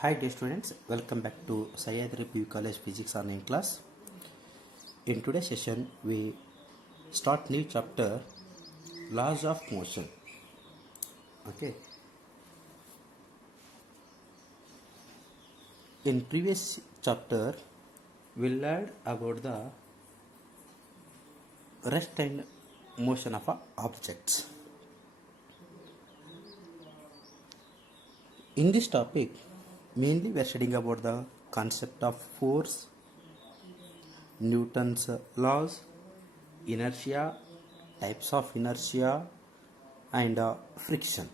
Hi dear students, welcome back to Sahyadri PU College Physics Online class. In today's session, we start new chapter, Laws of Motion. Okay. In previous chapter, we learned about the rest and motion of objects. In this topic, mainly we are studying about the concept of force, Newton's laws, inertia, types of inertia, and friction.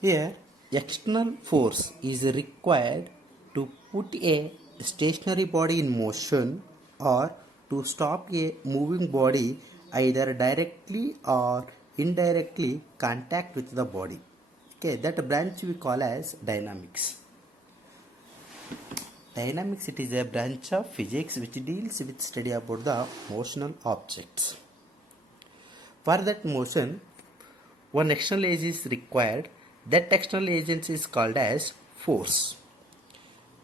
Here, external force is required to put a stationary body in motion or to stop a moving body either directly or indirectly contact with the body. Okay, that branch we call as dynamics. Dynamics, it is a branch of physics which deals with study about the motional objects. For that motion, one external agent is required. That external agent is called as force.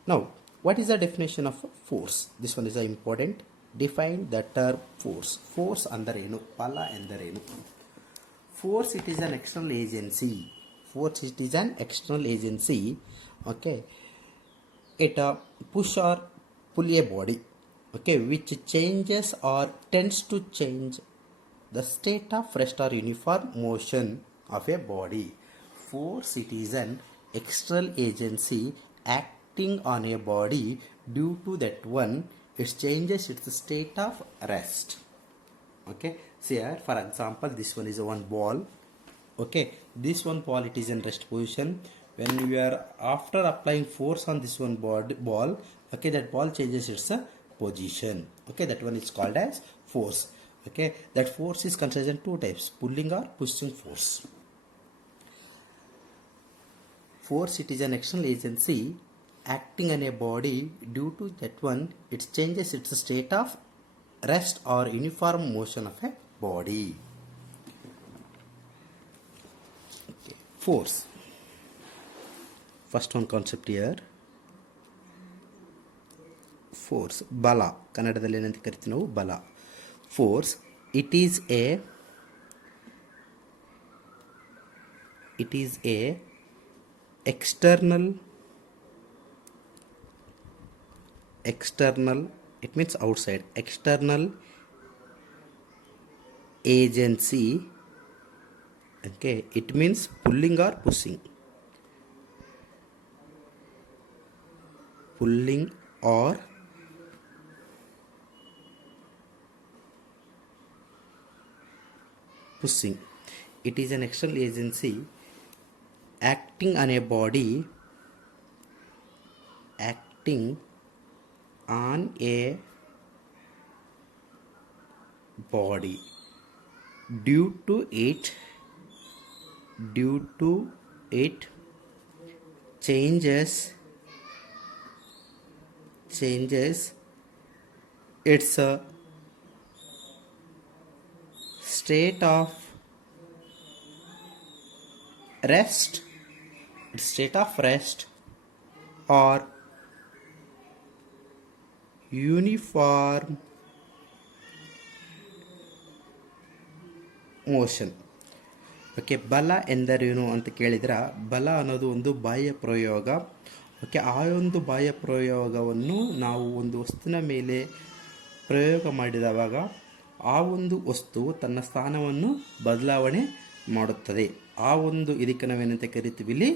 Now, what is the definition of force? This one is important. Define the term force. Force ಅಂದರೇನು? ಬಲ ಎಂದರೇನು? Force, it is an external agency. Force, it is an external agency. Okay. It push or pull a body. Okay, which changes or tends to change the state of rest or uniform motion of a body. Force, it is an external agency acting on a body. Due to that one, it changes its state of rest. Okay, see here, for example, this one is a one ball. Okay, this one ball, it is in rest position. When we are after applying force on this one ball, okay, that ball changes its position. Okay, that one is called as force. Okay, that force is considered in two types: pulling or pushing force. Force, it is an external agency acting on a body. Due to that one, it changes its state of rest or uniform motion of a body. Okay. Force. First one concept here. Force. ಬಲ ಕನ್ನಡದಲ್ಲಿ ಏನಂತ ಕರಿತೀವಿ ನಾವು? ಬಲ. Force, it is a external, it means outside, external agency. Okay, it means pulling or pushing. Pulling or pushing. It is an external agency acting on a body, due to it changes its state of rest or uniform motion. Okay, ಬಲ ಎಂದರೇನು ಅಂತ ಕೇಳಿದ್ರೆ, ಬಲ ಅನ್ನೋದು ಒಂದು ಬಾಹ್ಯ ಪ್ರಯೋಗ. Okay, ಆ ಒಂದು ಬಾಹ್ಯ ಪ್ರಯೋಗವನ್ನು ನಾವು ಒಂದು ವಸ್ತುವಿನ ಮೇಲೆ ಪ್ರಯೋಗ ಮಾಡಿದವಾಗ ಆ ಒಂದು ವಸ್ತು ತನ್ನ ಸ್ಥಾನವನ್ನು ಬದಲಾವಣೆ ಮಾಡುತ್ತದೆ. ಆ ಒಂದು ಇದಕ್ಕೆ ನಾವೇನಂತ ಕರಿತೀವಿ? ಇಲ್ಲಿ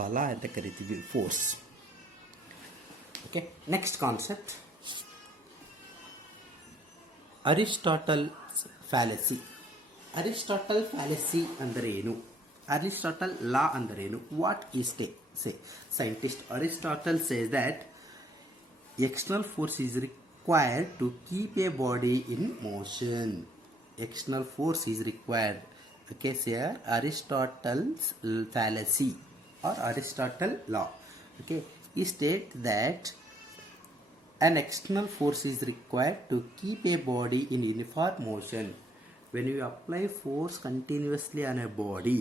ಬಲ ಅಂತ ಕರಿತೀವಿ, force. Okay, next concept, Aristotle's fallacy. Aristotle fallacy ಅಂದರೆ ಏನು? ಅರಿಸ್ಟಾಟಲ್ ಲಾ ಅಂದರೆ ಏನು? What is say scientist Aristotle says that external force is required to keep a body in motion. External force is required. Okay, so here Aristotle's fallacy or Aristotle law. Okay, he states that an external force is required to keep a body in uniform motion. when you apply force continuously on a body,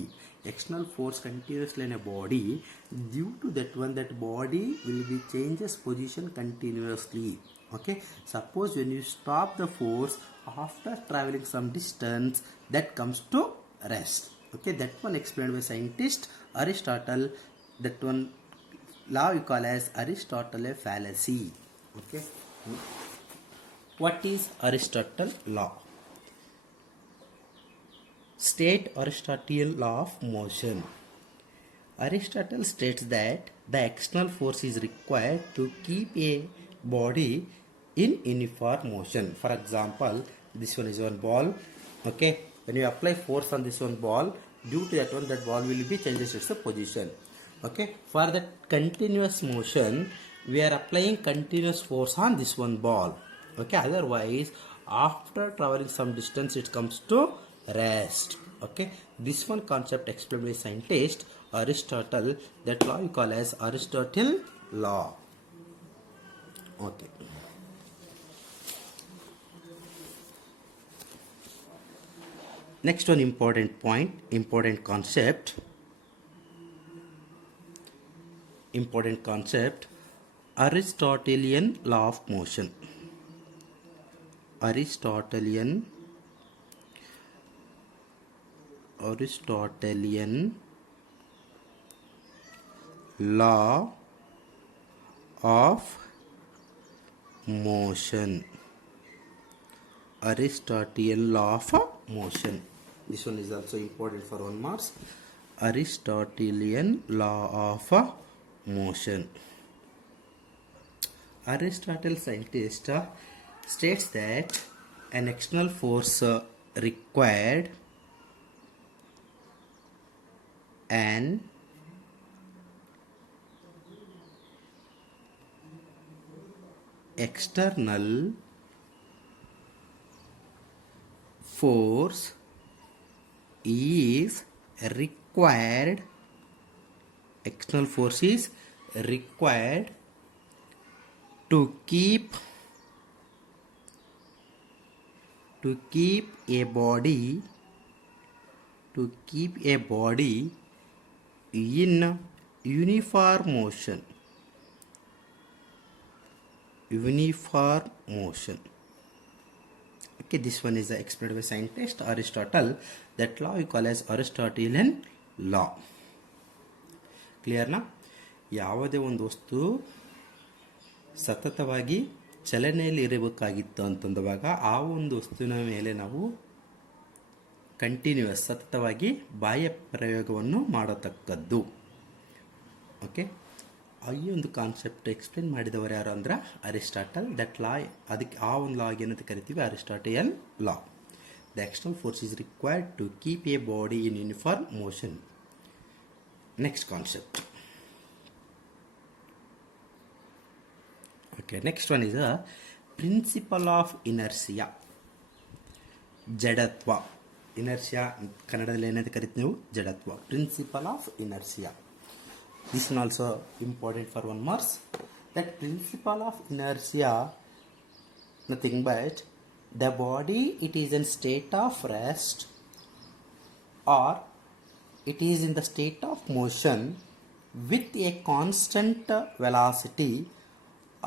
external force continuously on a body, due to that one, that body will be changes position continuously. Okay, suppose when you stop the force after traveling some distance, that comes to rest. Okay, that one explained by scientist Aristotle. That one law we call as Aristotle fallacy. Okay, what is Aristotle law? State Aristotelian law of motion. Aristotle states that the external force is required to keep a body in uniform motion. For example, this one is one ball. Okay, when you apply force on this one ball, due to that one, that ball will be changes its position. Okay, for that continuous motion, we are applying continuous force on this one ball. Okay, otherwise after traveling some distance it comes to rest. Okay, this one concept explained by scientist Aristotle. That law we call as Aristotle law. Okay, next one important point, important concept, Aristotelian law of motion. Aristotelian law of motion. Aristotelian law of motion. This one is also important for 1 marks. Aristotelian law of motion. Aristotle scientist states that an external force required an external force is required, external force is required to keep a body in uniform motion. Okay, this one is explained by scientist Aristotle. That law we call as Aristotelian law. Clear na? ಯಾವುದೇ ಒಂದು ವಸ್ತು ಸತತವಾಗಿ ಚಲನೆಯಲ್ಲಿ ಇರಬೇಕಾಗಿತ್ತು ಅಂತಂದಾಗ ಆ ಒಂದು ವಸ್ತುವಿನ ಮೇಲೆ ನಾವು ಕಂಟಿನ್ಯೂಸ್ ಸತತವಾಗಿ ಬಾಹ್ಯ ಪ್ರಯೋಗವನ್ನು ಮಾಡತಕ್ಕದ್ದು. ಓಕೆ, ಈ ಒಂದು ಕಾನ್ಸೆಪ್ಟ್ ಎಕ್ಸ್ಪ್ಲೇನ್ ಮಾಡಿದವರು ಯಾರು ಅಂದ್ರೆ ಅರಿಸ್ಟಾಟಲ್. ದಟ್ ಲಾ, ಅದಕ್ಕೆ ಆ ಒಂದು ಲಾಗೆ ಏನಂತ ಕರಿತೀವಿ, Aristotelian law. The external force is required to keep a body in uniform motion. Next concept. Okay, next one is a principle of inertia. ಜಡತ್ವ. ಇನರ್ಷಿಯಾ ಕನ್ನಡದಲ್ಲಿ ಏನಂತ ಕರಿತೀವಿ ನೀವು? ಜಡತ್ವ. Principle of inertia. This is also important for 1 marks. That principle of inertia, nothing but the body, it is in state of rest or it is in the state of motion with a constant velocity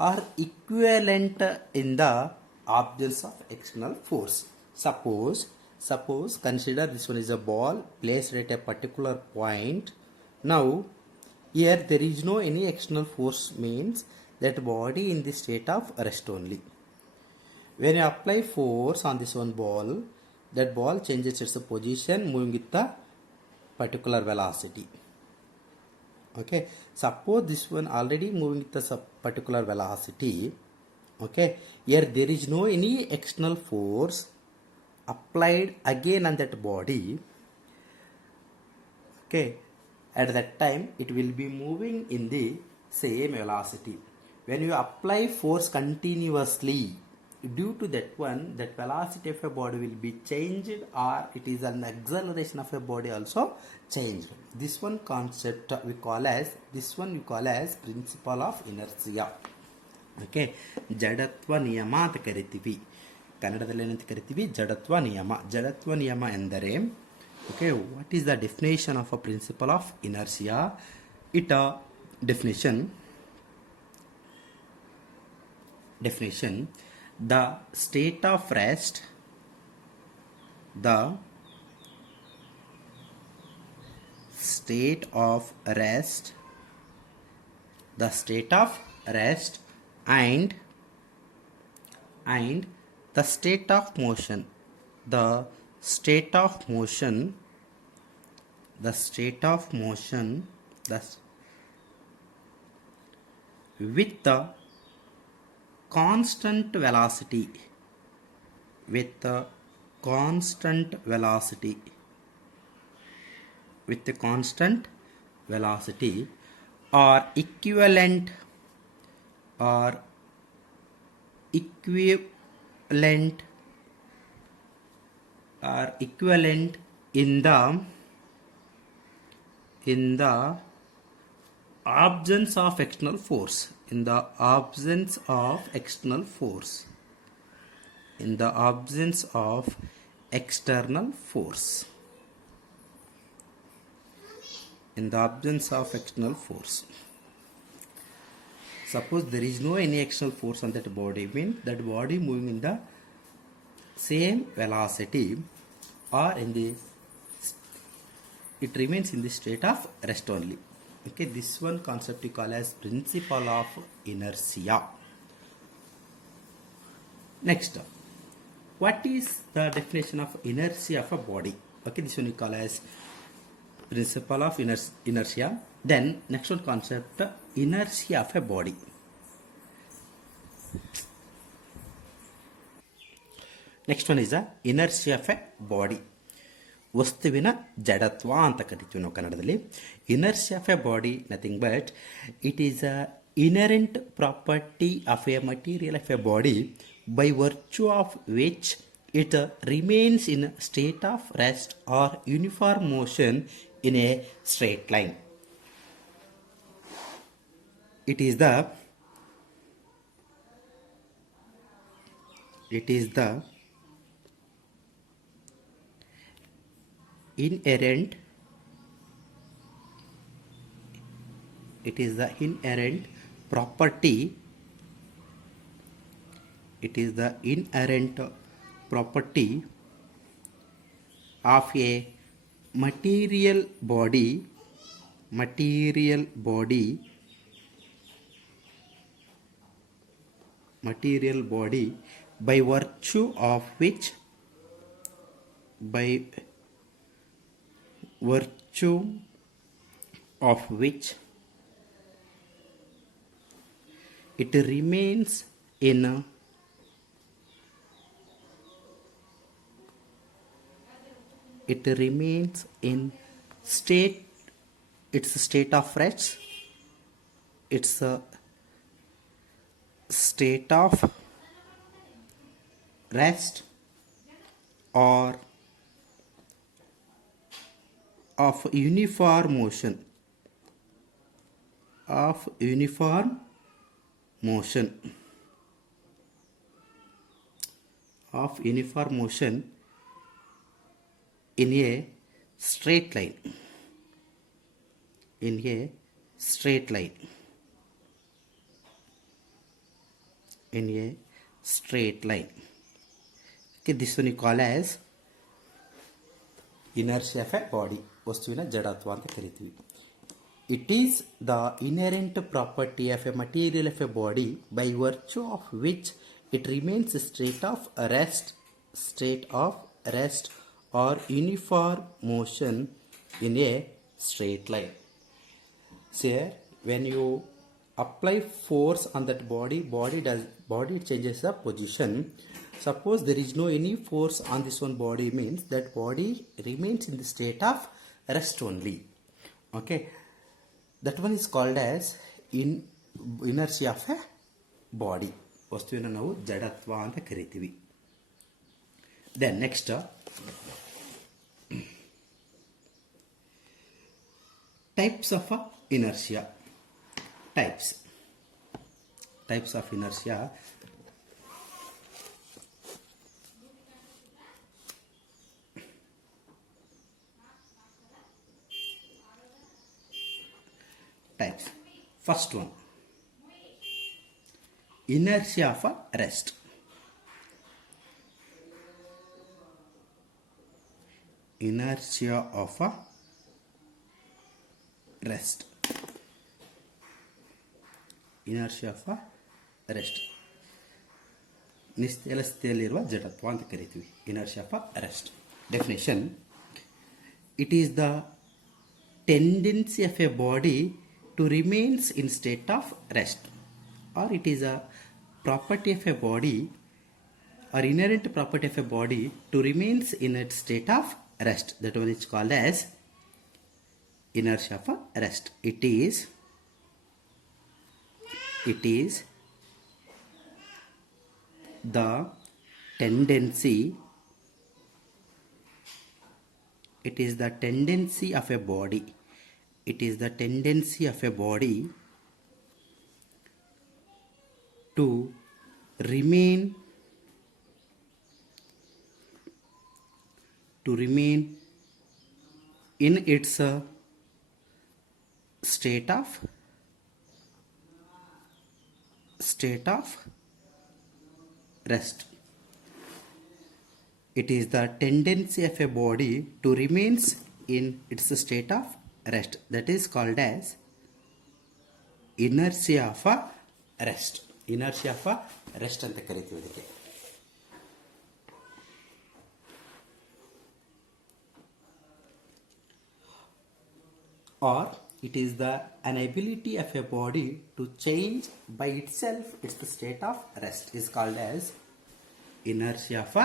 are equivalent in the absence of external force. Suppose consider this one is a ball placed at a particular point. Now here there is no any external force, means that body in the state of rest only. When you apply force on this one ball, that ball changes its position moving with the particular velocity. Okay, suppose this one already moving with the particular velocity. Okay, here there is no any external force applied again on that body. Okay, at that time it will be moving in the same velocity. When you apply force continuously, due to that one, that velocity of a body will be changed, or it is an acceleration of a body also changed. This one concept we call as principle of inertia. Okay, ಜಡತ್ವ ನಿಯಮ ಅಂತ ಕರಿತೀವಿ. ಕನ್ನಡದಲ್ಲಿ ಏನಂತ ಕರಿತೀವಿ? ಜಡತ್ವ ನಿಯಮ. ಜಡತ್ವ ನಿಯಮ ಎಂದರೆ okay, what is the definition of a principle of inertia? It definition, the state of rest, the state of rest, the state of rest and the state of motion, the state of motion, the state of motion, with the constant velocity, with the constant velocity, with the constant velocity, or equivalent, or equivalent, or equivalent in the absence of external force, in the absence of external force, in the absence of external force, in the absence of external force. Suppose there is no any external force on that body, means that body moving in the same velocity, or in the it remains in the state of rest only. Okay, this one concept you call as principle of inertia. Next, what is the definition of inertia of a body? Okay, this one you call as principle of inertia. Then next one concept, inertia of a body. Next one is the inertia of a body. ವಸ್ತುವಿನ ಜಡತ್ವ ಅಂತ ಕರಿತೀವಿ ನಾವು ಕನ್ನಡದಲ್ಲಿ. Inertia of a body nothing but it is a inherent property of a material of a body by virtue of which it remains in a state of rest or uniform motion in a straight line. It is the inherent property, it is the inherent property of a material body by virtue of which it remains in a state, it's a state of rest, it's a state of rest or of uniform motion, in a straight line, Okay, this one you call as inertia of a body, ವಸ್ತುವಿನ ಜಡತ್ವ ಅಂತ ಕರಿತೀವಿ. It is the inherent property of a material of a body by virtue of which it remains a state of rest or uniform motion in a straight line. So when you apply force on that body changes the position. Suppose there is no any force on this one body, means that body remains in the state of rest only. Okay, that one is called as inertia of a body. ವಸ್ತುವಿನ ನಾವು ಜಡತ್ವ ಅಂತ ಕರಿತೀವಿ. Then next, types of inertia. Types of inertia. types. First one, inertia of a rest. Inertia of a rest. Inertia of a rest. ನಿಶ್ಚಲ ಸ್ಥಿತಿಯಲ್ಲಿರುವ ಜಡತ್ವ ಅಂತ ಕರಿತೀವಿ. Inertia of a rest. Definition: it is the tendency of a body to remain in state of rest, or it is a property of a body or inherent property of a body to remain in its state of rest. That one is called as inertia of a rest. It is the tendency of a body. It is the tendency of a body to remain in its state of rest. It is the tendency of a body to remain in its state of rest. That is called as inertia of a rest. Inertia of a rest ಅಂತ ಕರಿತೀವಿ ಇದಕ್ಕೆ. Or it is an ability of a body to change by itself its state of rest is called as inertia of a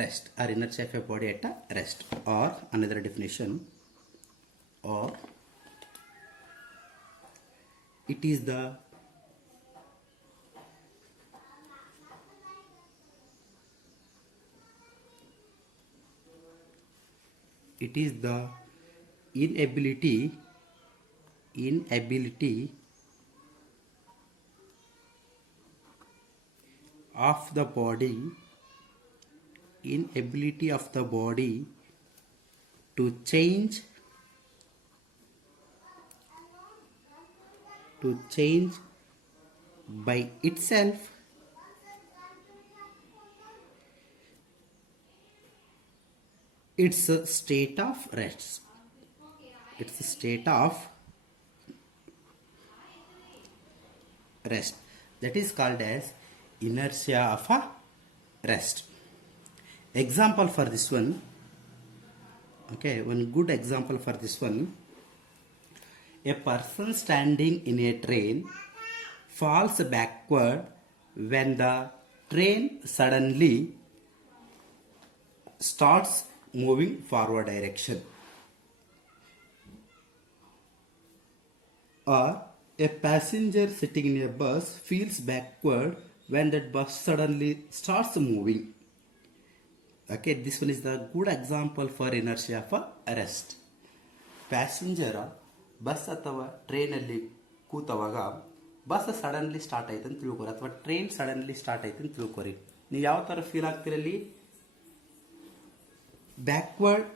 rest, or inertia of a body at a rest. Or another definition, or it is the inability of the body to change by itself its state of rest. It's a state of rest. That is called as inertia of a rest. Example for this one. Okay, one good example for this one. A person standing in a train falls backward when the train suddenly starts moving forward direction. Or a passenger sitting in a bus feels backward when that bus suddenly starts moving. Okay, this one is the good example for inertia of a rest. Passenger bus ಅಥವಾ ಟ್ರೈನಲ್ಲಿ ಕೂತವಾಗ bus suddenly start ಆಯ್ತು ಅಂತ ತಿಳ್ಕೊರಿ, ಅಥವಾ train suddenly start ಆಯ್ತು ಅಂತ ತಿಳ್ಕೊರಿ. ನೀವು ಯಾವ ಥರ ಫೀಲ್ ಆಗ್ತಿರಲ್ಲಿ? ಬ್ಯಾಕ್ವರ್ಡ್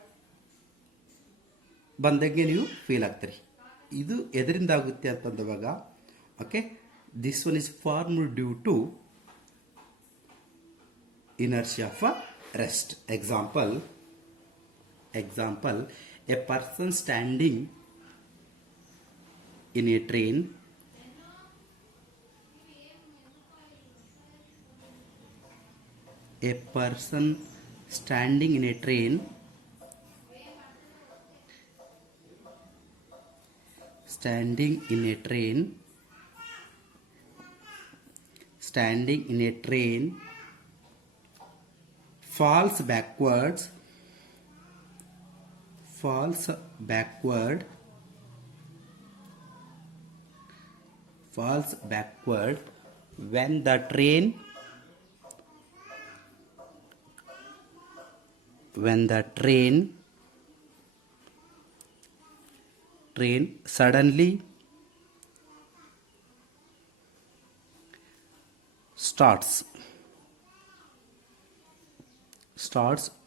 ಬಂದಂಗೆ ನೀವು ಫೀಲ್ ಆಗ್ತೀರಿ. ಇದು ಎದರಿಂದ ಆಗುತ್ತೆ ಅಂತಂದವಾಗ, okay, this one is formed due to inertia of a rest. Example, a person standing in a train standing in a train falls backward when the train suddenly starts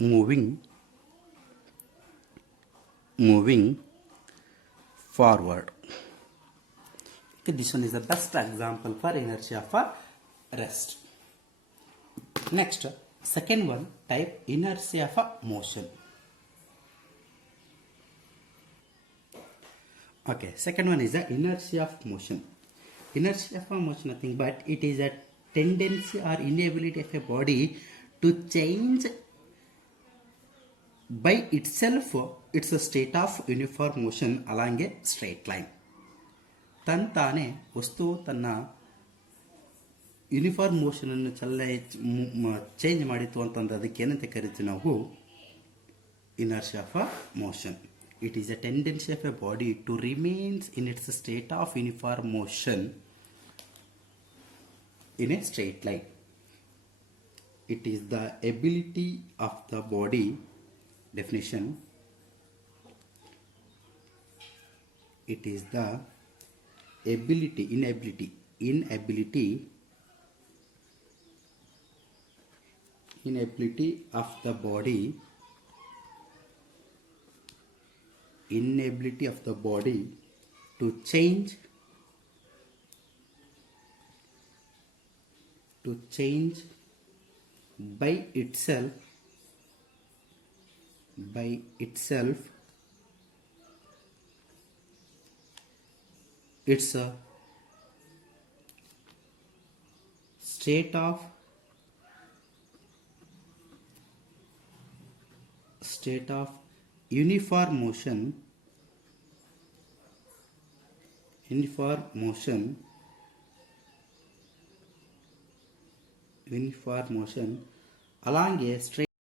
moving forward. Okay, this one is the best example for inertia for rest. Next, second one, type inertia for motion. Okay, second one is the inertia of motion. Inertia of motion nothing but it is a tendency or inability of a body to change by itself its a state of uniform motion along a straight line. ತಾನೇ ವಸ್ತುವು ತನ್ನ uniform ಮೋಷನನ್ನು change ಮಾಡಿತು ಅಂತಂದ್ರೆ ಅದಕ್ಕೆ ಏನಂತ ಕರಿತೀವಿ ನಾವು inertia of motion. It is a tendency of a body to remain in its state of uniform motion in a straight line. It is the ability of the body, definition, it is the inability of the body to change by itself its a state of uniform motion along a straight